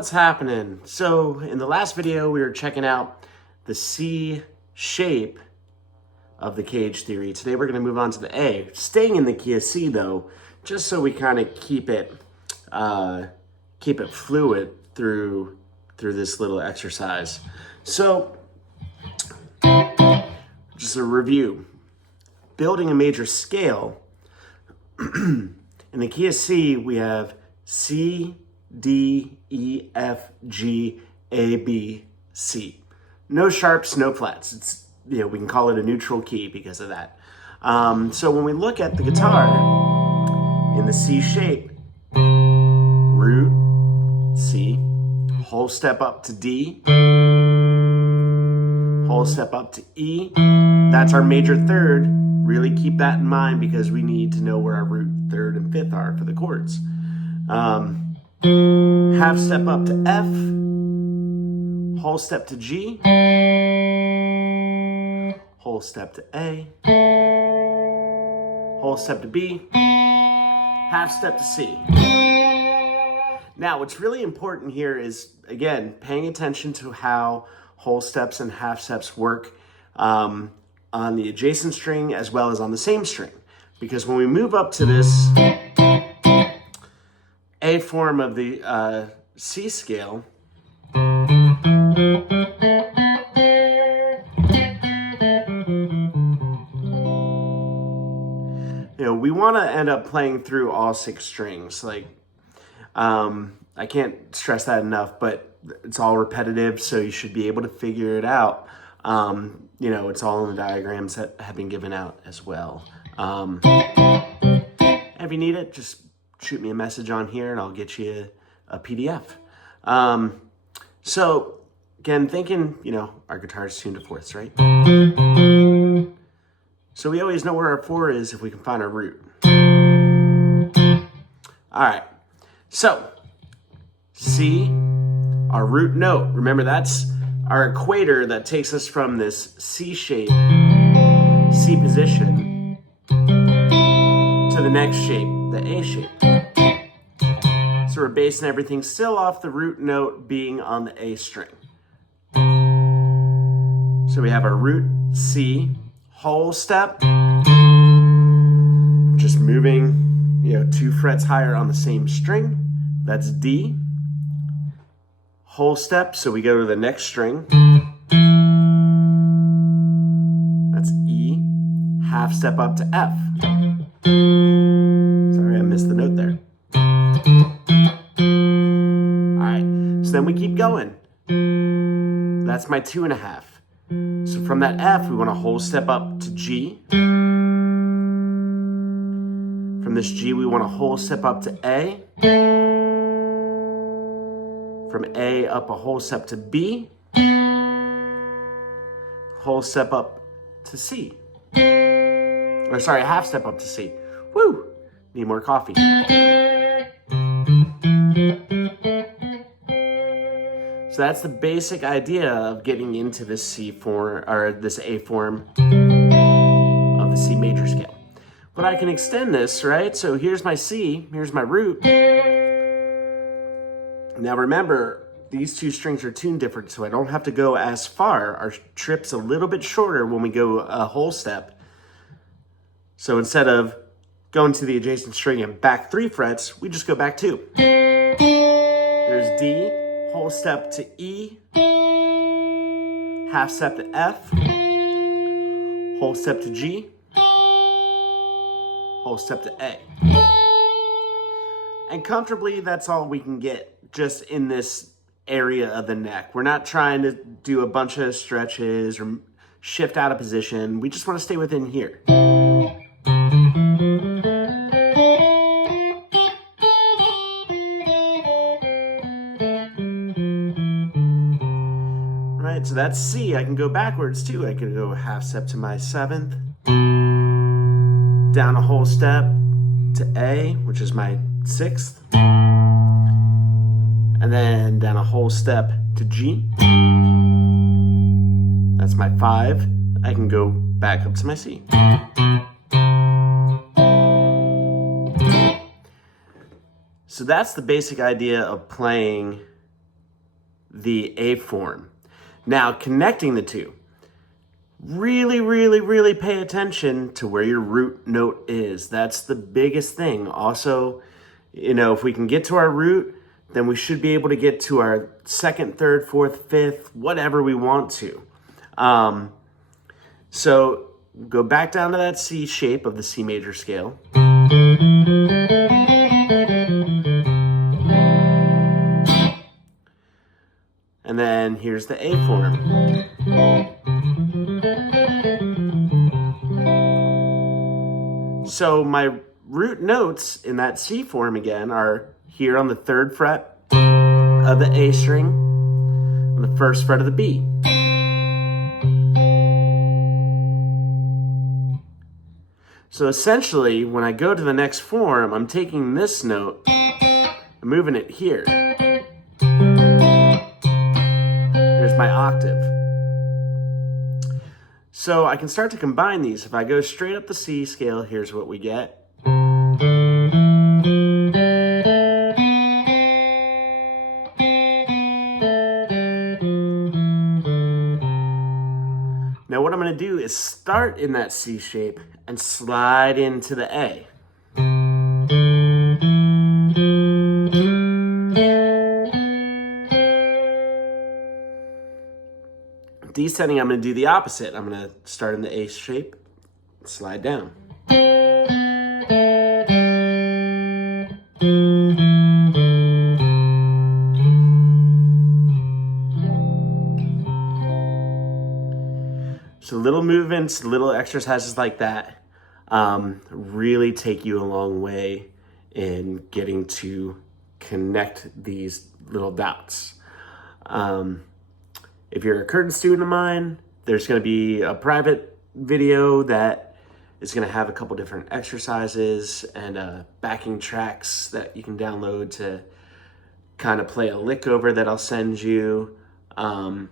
What's happening? So in the last video, we were checking out the C shape of the CAGED theory. Today, we're gonna move on to the A. Staying in the key of C though, just so we kind of keep it fluid through this little exercise. So just a review, building a major scale. In the key of C, we have C, D, E, F, G, A, B, C. No sharps, no flats. It's, we can call it a neutral key because of that. So when we look at the guitar in the C shape, root, C, whole step up to D, whole step up to E. That's our major third. Really keep that in mind because we need to know where our root, third, and fifth are for the chords. Half step up to F, whole step to G, whole step to A, whole step to B, half step to C. Now, what's really important here is, again, paying attention to how whole steps and half steps work on the adjacent string as well as on the same string. Because when we move up to this A form of the C scale, we want to end up playing through all 6 strings. Like, I can't stress that enough, but it's all repetitive, so you should be able to figure it out. It's all in the diagrams that have been given out as well. If you need it, just shoot me a message on here and I'll get you a PDF. So again, thinking, our guitar is tuned to fourths, right? So we always know where our 4 is if we can find our root. All right, so C, our root note. Remember, that's our equator that takes us from this C shape, C position, to the next shape, the A shape. So we're basing everything still off the root note being on the A string. So we have our root C, whole step, just moving 2 frets higher on the same string. That's D. Whole step, so we go to the next string. That's E. Half step up to F. Sorry, I missed the note there. All right, so then we keep going. That's my 2.5. So from that F, we want to whole step up to G. From this G, we want to whole step up to A. From A up a whole step to B. Whole step up to C. Or sorry, half step up to C. Woo! Need more coffee. So that's the basic idea of getting into this C form, or this A form of the C major scale. But I can extend this, right? So here's my C, here's my root. Now remember, these 2 strings are tuned different, so I don't have to go as far. Our trip's a little bit shorter when we go a whole step. So instead of going to the adjacent string and back 3 frets, we just go back 2. There's D, whole step to E, half step to F, whole step to G, whole step to A. And comfortably, that's all we can get just in this area of the neck. We're not trying to do a bunch of stretches or shift out of position. We just want to stay within here. Right, so that's C. I can go backwards too. I can go half step to my 7th, down a whole step to A, which is my 6th, and then down a whole step to G. That's my 5. I can go back up to my C. So that's the basic idea of playing the A form. Now, connecting the two, really pay attention to where your root note is. That's the biggest thing. Also, if we can get to our root, then we should be able to get to our second, third, fourth, fifth, whatever we want to. So go back down to that C shape of the C major scale. And then here's the A form. So my root notes in that C form again are here on the 3rd fret of the A string, on the 1st fret of the B. So essentially, when I go to the next form, I'm taking this note and moving it here. There's my octave. So I can start to combine these. If I go straight up the C scale, here's what we get. Now what I'm going to do is start in that C shape and slide into the A. Descending, I'm going to do the opposite. I'm going to start in the A shape, slide down. So little movements, little exercises like that really take you a long way in getting to connect these little dots. If you're a current student of mine, there's going to be a private video that is going to have a couple different exercises and backing tracks that you can download to kind of play a lick over that I'll send you. And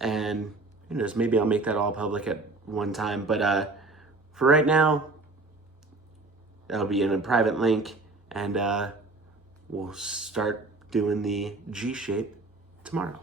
who knows, maybe I'll make that all public at one time. But for right now, that'll be in a private link, and we'll start doing the G shape tomorrow.